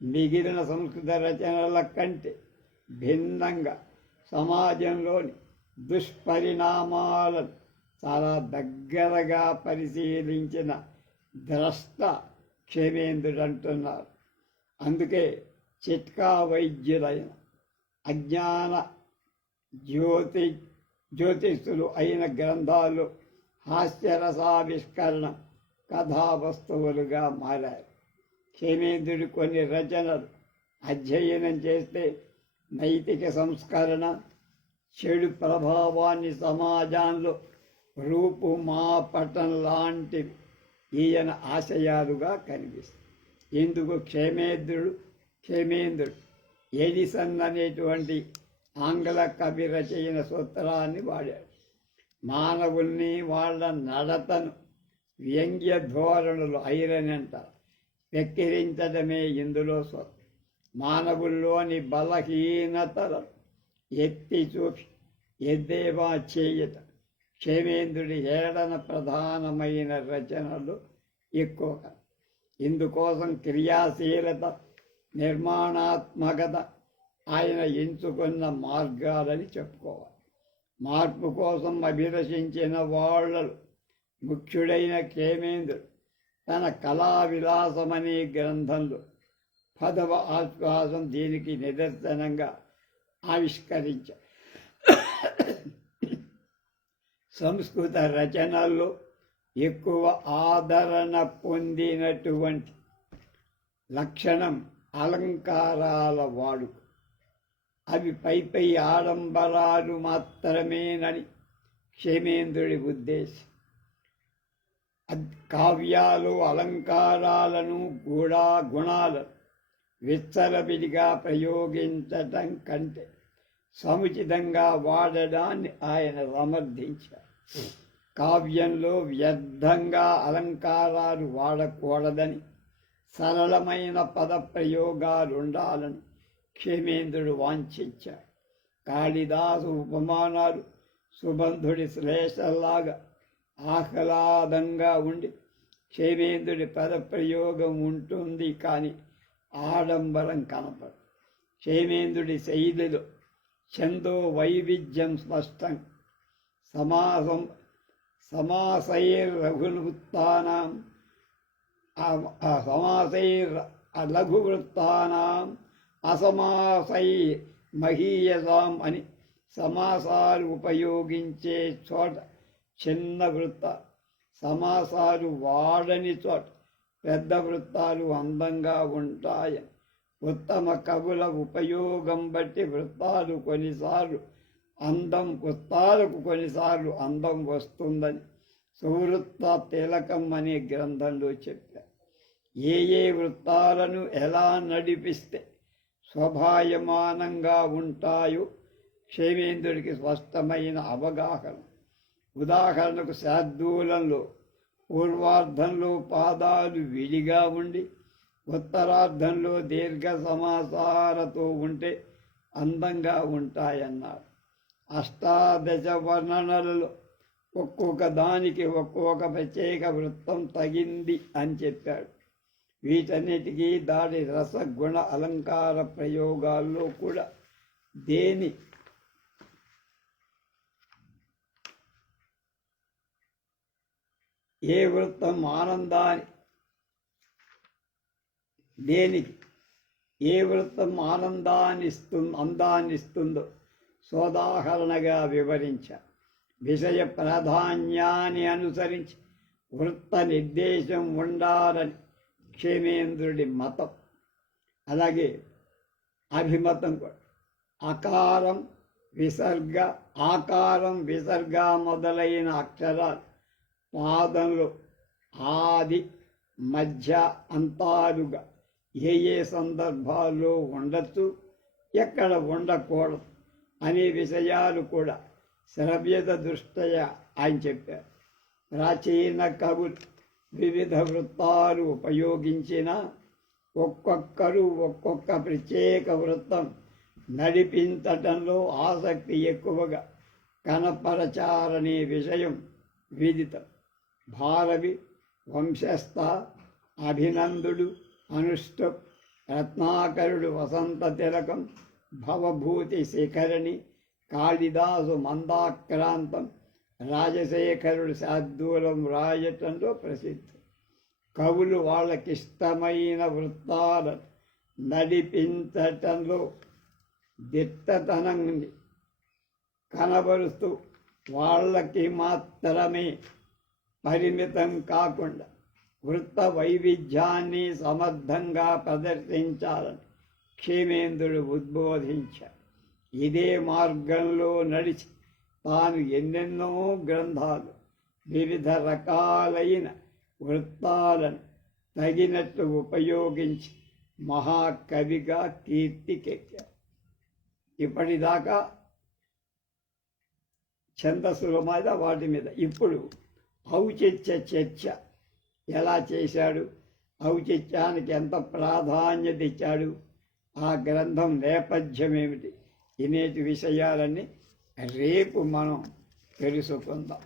మిగిలిన సంస్కృత రచనల కంటే భిన్నంగా సమాజంలోని దుష్పరిణామాలను చాలా దగ్గరగా పరిశీలించిన ద్రష్ట క్షేమేంద్రుడు అంటున్నారు. అందుకే చిట్కా వైద్యులైన అజ్ఞాన జ్యోతిష్యులు అయిన గ్రంథాలు హాస్యరసావిష్కరణ కథావస్తువులుగా మారారు. క్షేమేంద్రుడి కొన్ని రచనలు అధ్యయనం చేస్తే నైతిక సంస్కరణ, చెడు ప్రభావాన్ని సమాజంలో రూపుమాపటం లాంటివి ఈయన ఆశయాలుగా కనిపిస్తాయి. ఇందుకు క్షేమేంద్రుడు ఎడిసన్ అనేటువంటి ఆంగ్ల కవి రచయిన సూత్రాన్ని వాడాడు. మానవుల్ని వాళ్ళ నడతను వ్యంగ్య ధోరణులు ఐరన్ అంటారు వెక్కిరించడమే ఇందులో సూత్రం. మానవుల్లోని బలహీనతలను ఎత్తి చూపి ఎద్దేవా చేయటం క్షేమేంద్రుడి ఏడన ప్రధానమైన రచనలు ఎక్కువగా. ఇందుకోసం క్రియాశీలత, నిర్మాణాత్మకత ఆయన ఎంచుకున్న మార్గాలని చెప్పుకోవాలి. మార్పు కోసం అభిలషించిన వాళ్ళలో ముఖ్యుడైన క్షేమేంద్రుడు తన కళా విలాసమనే గ్రంథంలో 10వ ఆశ్వాసం దీనికి నిదర్శనంగా ఆవిష్కరించారు. సంస్కృత రచనల్లో ఎక్కువ ఆదరణ పొందినటువంటి లక్షణం అలంకారాల వాడుక. అవి పై ఆడంబరాలు మాత్రమేనని క్షేమేంద్రుడి ఉద్దేశం. కావ్యాలు అలంకారాలను గుణాలను విచ్చలవిడిగా ప్రయోగించటం కంటే సముచితంగా వాడడాన్ని ఆయన సమర్థించారు. కావ్యంలో వ్యర్థంగా అలంకారాలు వాడకూడదని, సరళమైన పదప్రయోగాలు ఉండాలని క్షేమేంద్రుడు వాంఛించాడు. కాళిదాసు ఉపమానాలు సుబంధుడి శ్లేషల్లాగా ఆహ్లాదంగా ఉండి క్షేమేంద్రుడి పదప్రయోగం ఉంటుంది, కానీ ఆడంబరం కనపడదు. క్షేమేంద్రుడి శైలిలో ఛందో వైవిధ్యం స్పష్టం. సమాసైర్లఘువృత్తానాం లఘువృత్తానాం అసమాసై మహీయసాం అని సమాసాలు ఉపయోగించే చోట చిన్న వృత్త, సమాసాలు వాడని చోట పెద్ద వృత్తాలు అందంగా ఉంటాయని. ఉత్తమ కవుల ఉపయోగం బట్టి వృత్తాలకు కొన్నిసార్లు అందం వస్తుందని సువృత్త తిలకం అనే గ్రంథంలో చెప్పారు. ఏ వృత్తాలను ఎలా నడిపిస్తే స్వభాయమానంగా ఉంటాయో క్షేమేంద్రుడికి స్పష్టమైన అవగాహన. ఉదాహరణకు శార్దూలంలో పూర్వార్ధంలో పాదాలు విడిగా ఉండి ఉత్తరార్ధంలో దీర్ఘ సమాసాలతో ఉంటే అందంగా ఉంటాయన్నారు. అష్టాదశ వర్ణనలలో ఒక్కొక్క దానికి ఒక్కొక్క ప్రత్యేక వృత్తం తగింది అని చెప్పాడు. వీటన్నిటికీ దాని రసగుణ అలంకార ప్రయోగాల్లో కూడా ఏ వృత్తం అందాన్నిస్తుందో సోదాహరణగా వివరించారు. విషయ ప్రాధాన్యాన్ని అనుసరించి వృత్త నిర్దేశం ఉండాలని క్షేమేంద్రుడి మతం. అలాగే అభిమతం కూడా ఆకారం విసర్గ మొదలైన అక్షరాలు పాదంలో ఆది మధ్య అంతాలుగా ఏ సందర్భాల్లో ఉండొచ్చు, ఎక్కడ ఉండకూడదు అనే విషయాలు కూడా శ్రవ్యత దృష్ట్యా ఆయన చెప్పారు. ప్రాచీన కవులు వివిధ వృత్తాలు ఉపయోగించిన ఒక్కొక్కరు ఒక్కొక్క ప్రత్యేక వృత్తం నడిపించటంలో ఆసక్తి ఎక్కువగా కనపరచారనే విషయం విదితం. భారవి, వంశస్థ, అభినందుడు, అనుష్టుప్, రత్నాకరుడు వసంత తిలకం, భవభూతి శిఖరిణి, కాళిదాసు మందాక్రాంతం, రాజశేఖరుడు శార్దూలం రాయటంలో ప్రసిద్ధం. కవులు వాళ్ళకిష్టమైన వృత్తాలను నడిపించటంలో దిట్టతనాన్ని కనబరుస్తూ వాళ్ళకి మాత్రమే పరిమితం కాకుండా వృత్త వైవిధ్యాన్ని సమర్థంగా ప్రదర్శించాలని క్షేమేంద్రుడు ఉద్బోధించాడు. ఇదే మార్గంలో నడిచి తాను ఎన్నెన్నో గ్రంథాలు వివిధ రకాలైన వృత్తాలను తగినట్లు ఉపయోగించి మహాకవిగా కీర్తికెక్కారు. ఇప్పటిదాకా ఛందస్సుల మీద వాటి మీద. ఇప్పుడు ఔచిత్య చర్చ ఎలా చేశాడు, ఔచిత్యానికి ఎంత ప్రాధాన్యత ఇచ్చాడు, ఆ గ్రంథం నేపథ్యం ఏమిటి, ఇనేటి విషయాలన్నీ రేపు మనం తెలుసుకుందాం.